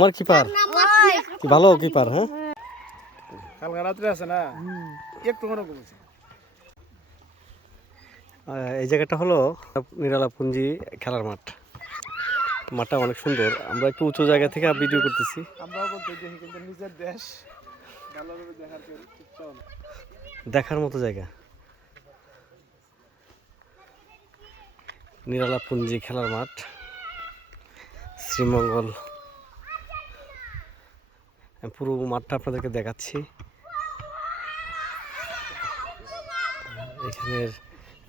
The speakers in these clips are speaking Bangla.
তোমার কিপার কি ভালো কিপার? হ্যাঁ, কালকে রাত্রে আছে না একটু মনে কমেছে। এই জায়গাটা হলো নিরালাপুঞ্জি খেলার মাঠ। মাঠটা অনেক সুন্দর। আমরা একটু উঁচু জায়গা থেকে ভিডিও করতেছি। আমরাও বলতে দেখি কিন্তু নিজের দেশ ভালোভাবে দেখার কেউ ইচ্ছাও না। দেখার মতো জায়গা নিরালাপুঞ্জি খেলার মাঠ, শ্রীমঙ্গল। আমি পুরো মাঠটা আপনাদেরকে দেখাচ্ছি।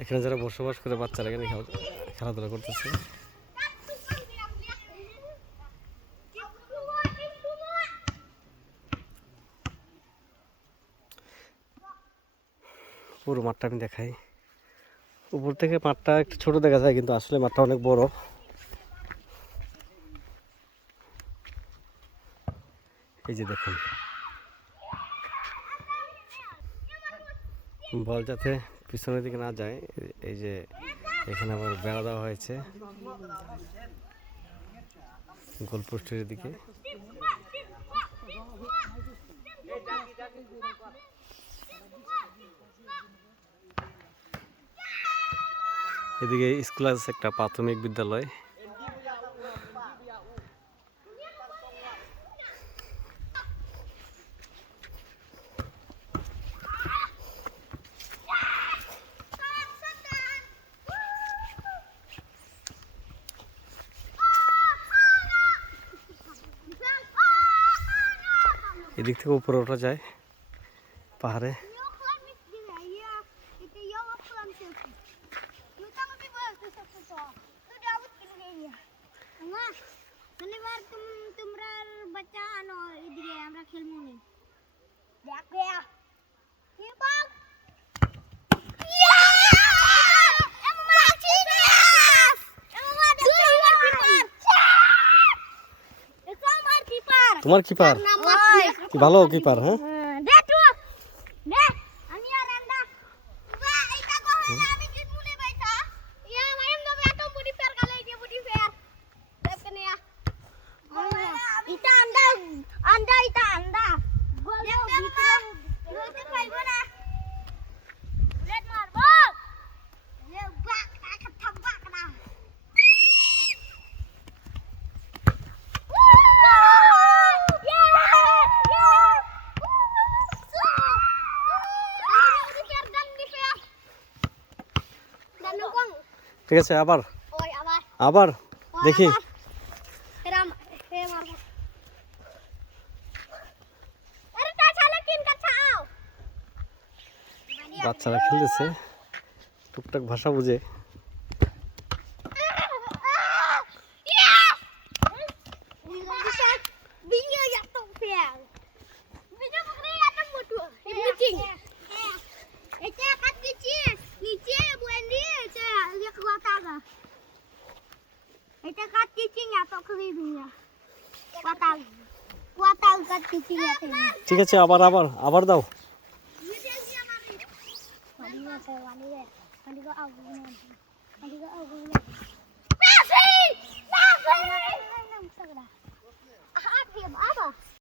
এখানে যারা বসবাস করে বাচ্চারা এখানে খেলাধুলা করতেছে। পুরো মাঠটা আমি দেখাই। উপর থেকে মাঠটা একটু ছোট দেখা যায়, কিন্তু আসলে মাঠটা অনেক বড়। এই যে দেখুন, বল যাতে পিছনের দিকে না যায়, এই যে এখানে আবার বেড়া দেওয়া হয়েছে গোলপোস্টের দিকে। এদিকে স্কুল আছে, একটা প্রাথমিক বিদ্যালয়। এদিক থেকে উপরে ওঠা যায় পাহাড়ে। তোমার কিপার কি ভালো কিপার? হ্যাঁ, ঠিক আছে। আবার আবার দেখি। বাচ্চারা খেলতেছে, টুকটাক ভাষা বুঝে। ঠিক আছে, আবার আবার আবার দাও।